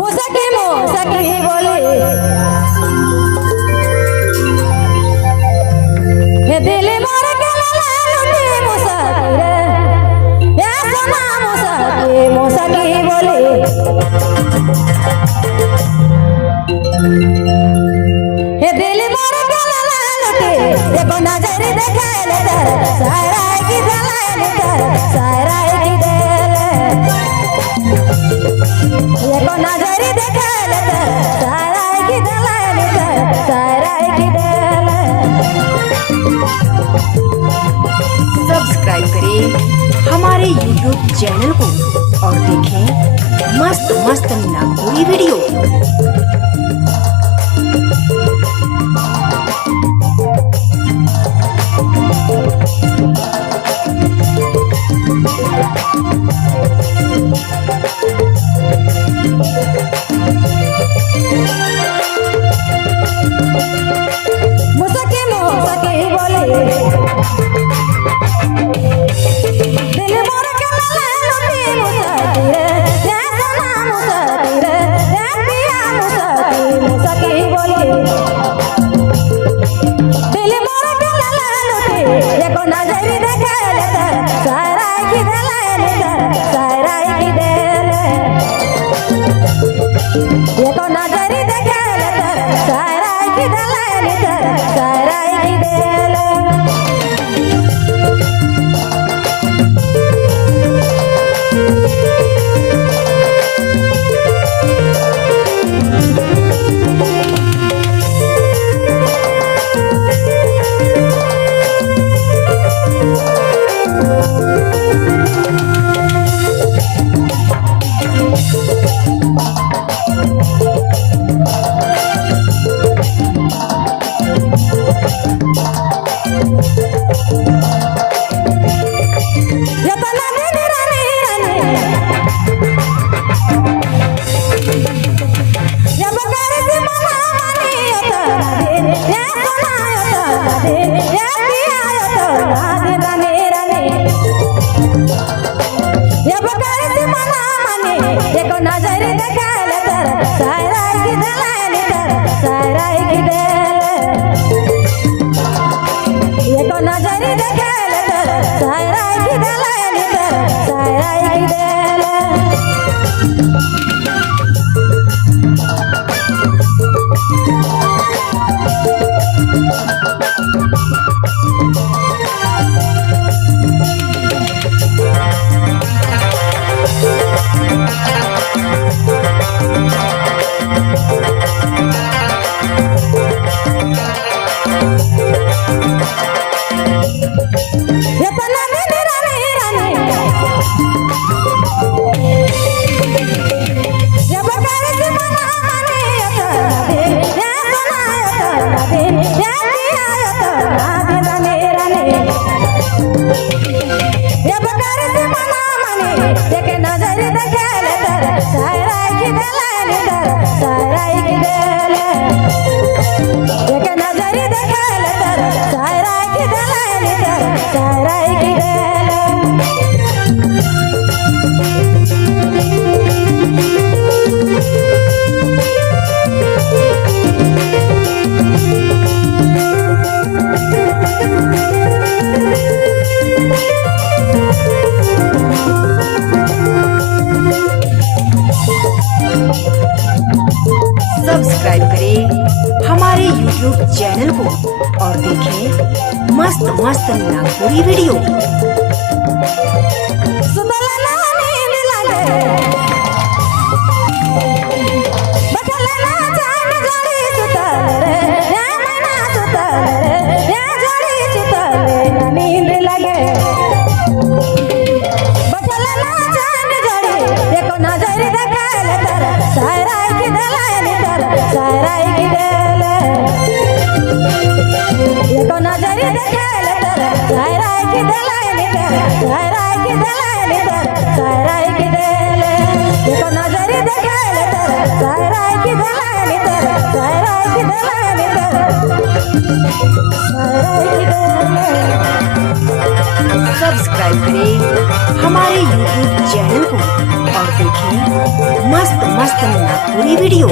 मुसकी मुसकी बोले ये दिल मोर के ललुटी मुसकी रे ये सोना मुसकी मुसकी बोले ये दिल मोर के ललुटी देखो नजर देखे ले तर सारा की दलाल तर सारा की दिल देखो नजर देखे ले तर सारा की दलाल तर सारा की दिल। सब्सक्राइब करें हमारे YouTube चैनल को और देखें मस्त मस्त नागपुरी वीडियो। मुसकी मुसकी बोले दिल मोर के ललुटी मुसकी रे ये सोना मुसकी रे ये पिया मुसकी मुसकी बोले दिल मोर के ललुटी देखो नजर देखे ले तर सारा की दलाल तर सारा की दिल देखो नजर देखे ले तर सारा की दलाल तर सारा की दिल। यतना दिन रानी रानी जब कर से मना मानी यतना दिन ये सोना यतना दिन ये पिया यतना दिन रानी रानी जब कर से मना मानी देखो नजर देखे ले तर सारा की दलाल तर सारा की दिल देखो नजर देखे ले तर सारा की दलाल तर सारा की दिल। यतना दिन रानी रानी जब कर से मना मानी यतना दिन ये सोना यतना दिन ये पिया यतना दिन रानी रानी जब कर से मना मानी देखे नजर देखे ले तर सारा की दलाल तर सारा की दिल देखे नजर देखे ले तर सारा की दलाल तर सारा की दिल। सब्सक्राइब करें हमारे YouTube चैनल को और देखें मस्त मस्त नागपुरी वीडियो। सुतला ना नींद लागे बचले ना जान जोड़ी सुतल रे या मना सुतल रे या जोड़ी सुतल ना नींद लागे बचले ना जान जोड़ी देखो नजर देखे ले तर सारा की दलाल तर सारा की दिल देखो नजर देखे ले तर सारा की दलाल तर सारा की दलाल तर सारा की दिल देखो नजर देखे ले तर सारा की दलाल तर सारा की दलाल तर सारा की दिल। सब्सक्राइब सब्सक्राइब करें हमारे यूट्यूब चैनल को और देखें मस्त मस्त नागपुरी वीडियो।